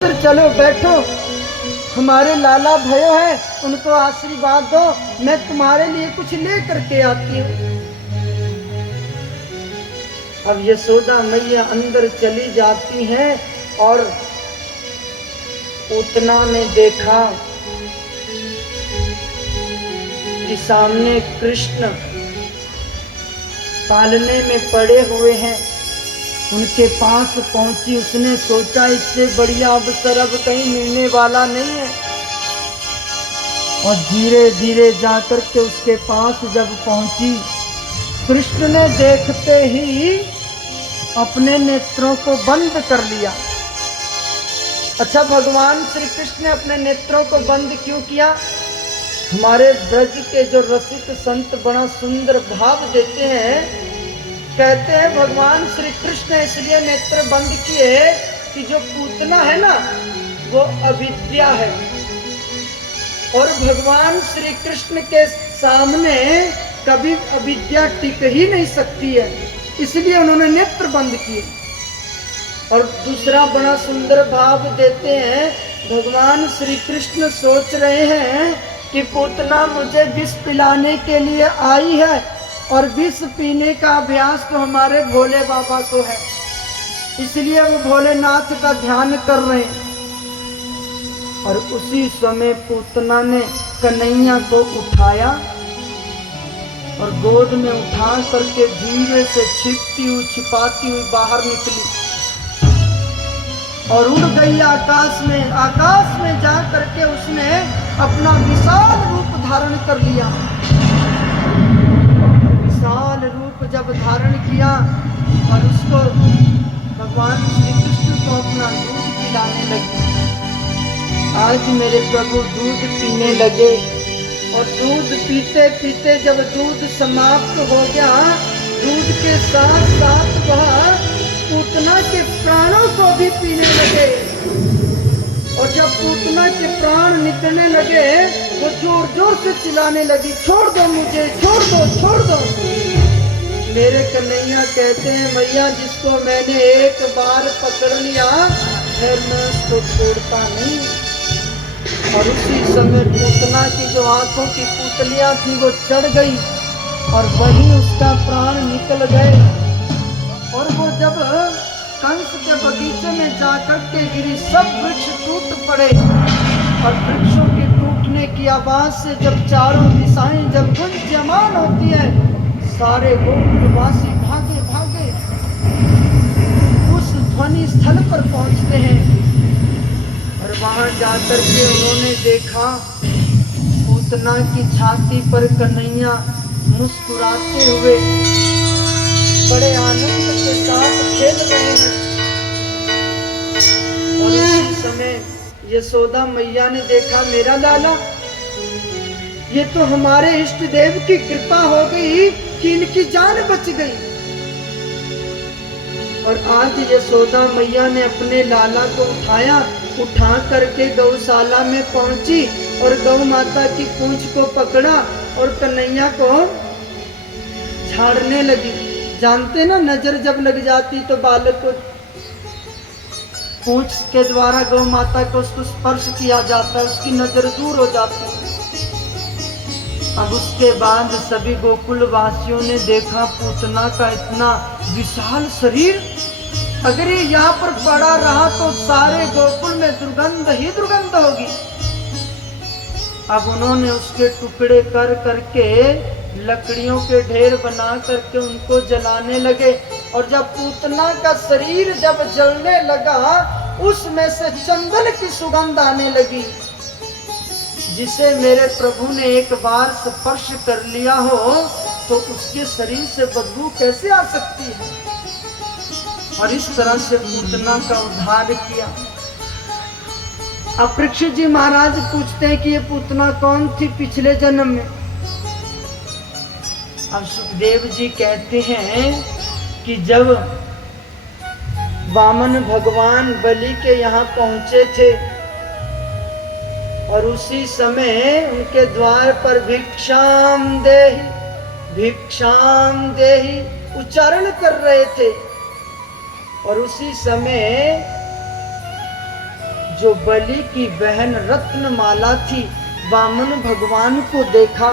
चलो बैठो, हमारे लाला भयो है, उनको आशीर्वाद दो, मैं तुम्हारे लिए कुछ ले करके आती हूँ। अब यशोदा मैया अंदर चली जाती हैं और पूतना ने देखा कि सामने कृष्ण पालने में पड़े हुए हैं। उनके पास पहुंची, उसने सोचा इससे बढ़िया अवसर अब कहीं मिलने वाला नहीं है, और धीरे धीरे जाकर के उसके पास जब पहुंची, कृष्ण ने देखते ही अपने नेत्रों को बंद कर लिया। अच्छा, भगवान श्री कृष्ण ने अपने नेत्रों को बंद क्यों किया? हमारे ब्रज के जो रसिक संत बड़ा सुंदर भाव देते हैं, कहते हैं भगवान श्री कृष्ण इसलिए नेत्र बंद किए कि जो पूतना है ना, वो अविद्या है, और भगवान श्री कृष्ण के सामने कभी अविद्या टिक ही नहीं सकती है, इसलिए उन्होंने नेत्र बंद किए। और दूसरा बड़ा सुंदर भाव देते हैं, भगवान श्री कृष्ण सोच रहे हैं कि पूतना मुझे विष पिलाने के लिए आई है, और विष पीने का अभ्यास तो हमारे भोले बाबा को है, इसलिए वो भोलेनाथ का ध्यान कर रहे हैं। और उसी समय पूतना ने कन्हैया को उठाया और गोद में उठा करके धीरे से छिपती हुई छिपाती हुई बाहर निकली और उड़ गई आकाश में। आकाश में जा करके उसने अपना विशाल रूप धारण कर लिया। विशाल रूप जब धारण किया और उसको भगवान श्री कृष्ण को अपना दूध पिलाने लगी। आज मेरे प्रभु दूध पीने लगे, और दूध पीते पीते जब दूध समाप्त हो गया, दूध के साथ साथ वह पूतना के प्राणों को भी पीने लगे। और जब पूतना के प्राण निकलने लगे, वो जोर जोर से चिल्लाने लगी, छोड़ दो मुझे, छोड़ दो, छोड़ दो। मेरे कन्हैया कहते हैं, मैया जिसको मैंने एक बार पकड़ लिया फिर मैं उसको छोड़ता नहीं। और उसी समय पूतना की जो आंखों की पुतलियां थी वो चढ़ गई और वहीं उसका प्राण निकल गए। और वो जब कंस के बगीचे में जाकर के गिरी, सब वृक्ष टूट पड़े, और वृक्षों के टूटने की आवाज से जब चारों दिशाएं जब गुंजयमान होती है, सारे गोकुलवासी भागे भागे उस ध्वनि स्थल पर पहुंचते हैं। और वहां जाकर के उन्होंने देखा पूतना की छाती पर कन्हैया मुस्कुराते हुए बड़े आनंद के साथ खेल रहे हैं। और उसी समय यशोदा मैया ने देखा, मेरा लाला, ये तो हमारे इष्ट देव की कृपा हो गई कि इनकी जान बच गई। और आज यशोदा मैया ने अपने लाला को उठा करके गौशाला में पहुंची और गौ माता की पूंछ को पकड़ा और कन्हैया को झाड़ने लगी। जानते ना, नजर जब लग जाती तो बालक को पूंछ के द्वारा गौ माता को उसको स्पर्श किया जाता है, उसकी नजर दूर हो जाती है। अब उसके बाद सभी गोकुल वासियों ने देखा पूतना का इतना विशाल शरीर, अगर ये यहाँ पर पड़ा रहा तो सारे गोकुल में दुर्गंध ही दुर्गंध होगी। अब उन्होंने उसके टुकड़े कर करके लकड़ियों के ढेर बना करके उनको जलाने लगे। और जब पूतना का शरीर जब जलने लगा, उसमें से चंदन की सुगंध आने लगी, जिसे मेरे प्रभु ने एक बार स्पर्श कर लिया हो तो उसके शरीर से बदबू कैसे आ सकती है। और इस तरह से पूतना का उद्धार किया। अब परीक्षित जी महाराज पूछते हैं कि ये पूतना कौन थी पिछले जन्म में। अब सुखदेव जी कहते हैं कि जब वामन भगवान बलि के यहाँ पहुंचे थे और उसी समय उनके द्वार पर भिक्षाम देहि उच्चारण कर रहे थे, और उसी समय जो बलि की बहन रत्नमाला थी, वामन भगवान को देखा